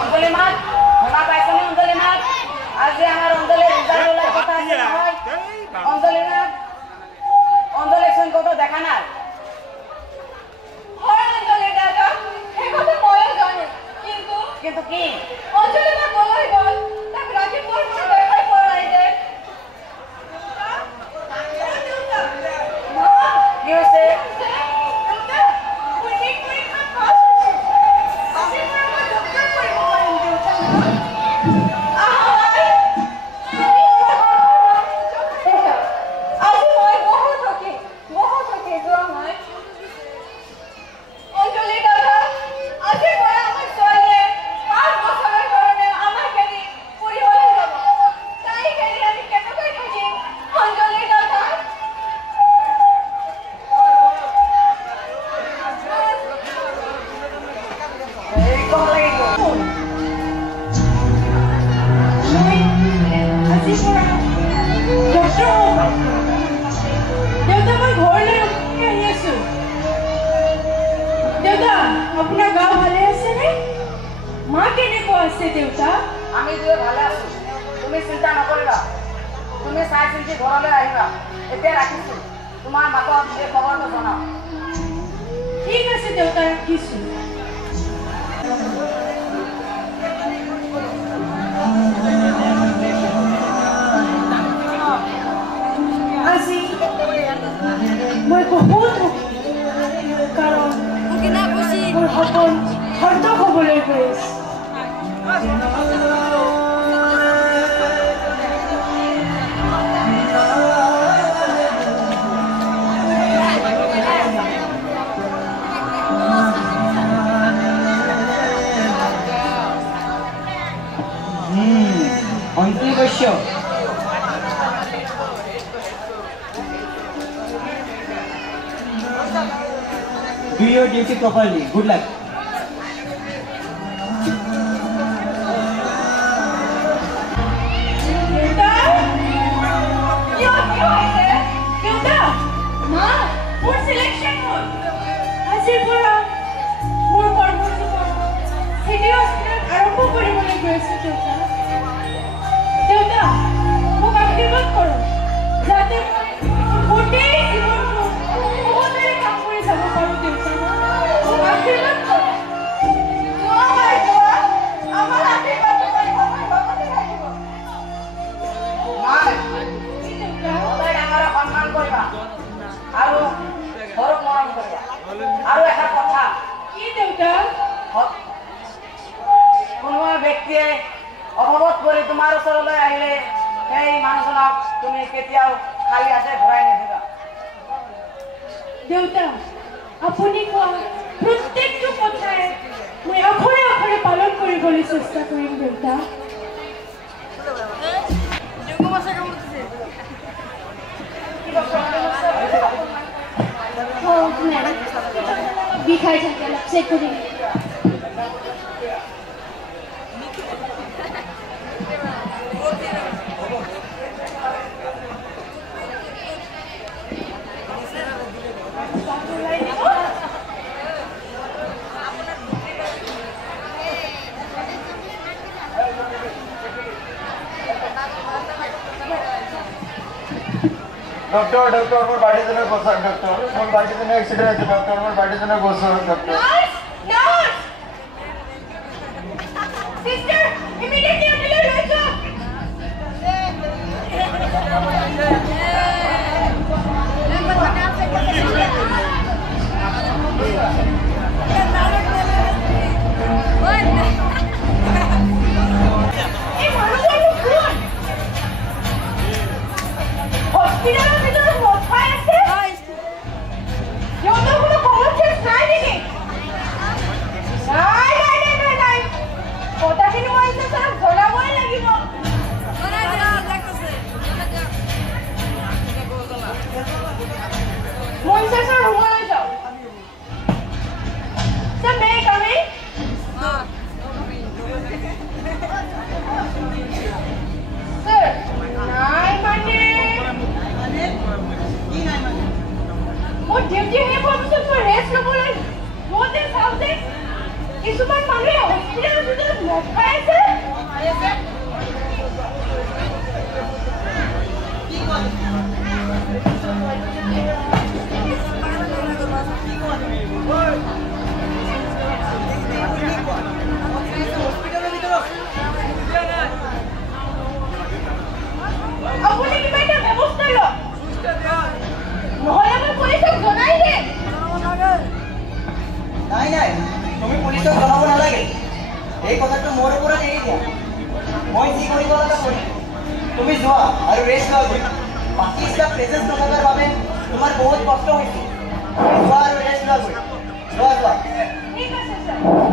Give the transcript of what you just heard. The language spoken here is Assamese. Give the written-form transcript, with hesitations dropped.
অঞ্জলি মাত শুনা পাইছনে অঞ্জলি মাত আজি আমাৰ অঞ্জলিৰ ৰিজাল্ট ওলাই কথা আছে নহয় অঞ্জলি মাত অঞ্জলি চোন কত দেখা নাই হয় অঞ্জলি দাদা সেই কথা ময়ো জানো কিন্তু কি অঞ্জলি মা কলৈ গ'ল তাক ৰাতিপুৱাৰ পৰা দেখাই পোৱা নাই যে কি হৈছে আপোনাৰ গাঁও ভালে আছে নে মা কেনেকুৱা আছে দেউতা আমি দুয়ে ভালে আছো তুমি চিন্তা নকৰিবা তুমি চাই চিন্তি ঘৰলৈ আহিবা এতিয়া ৰাখিছো তোমাৰ মাকক এই খবৰটো জনাও ঠিক আছে দেউতা ৰাখিছো আজি মই বহুত কাৰণ মোৰ সপোন সাৰ্থক হ'বলৈ গৈ আছে অন্তি Baishya Do your duty properly. Good luck. আৰু এটা কথা কি দেউতা কোনোবা ব্যক্তিয়ে অভাৱত পৰি তোমাৰ ওচৰলৈ আহিলে সেই মানুহজনক তুমি কেতিয়াও খালি হাতে ঘূৰাই নিদিবা দেউতা আপুনি কোৱা প্ৰত্যেকটো কথাই মই অখৰে অখৰে পালন কৰিবলৈ চেষ্টা কৰিম দেউতা বিষাই থাকে অলপ চেক কৰি Doctor, my body is in a doctor. My body is in an accident, doctor. My body is in a doctor. Nurse! Nurse! Sister, immediately until you wake up! কিছুমান মানুহে হস্পিটেলৰ ভিতৰত মদ খাই আছে। আপুনি কিবা এটা ব্যৱস্থা লওক, নহ'লে মই পুলিচক জনাই দিম। নাই নাই, তুমি পুলিচক জনাব নালাগে। এই কথাটো মোৰ ওপৰত এৰি দিয়া। মই যি কৰিব লগা কৰিম। তুমি যোৱা আৰু ৰেষ্ট লোৱা। বাকী ষ্টাফ প্ৰেজেন্স নথকাৰ বাবে তোমাৰ বহুত কষ্ট হৈছে। যোৱা আৰু ৰেষ্ট লোৱা। যোৱা যোৱা। ঠিক আছে ছাৰ।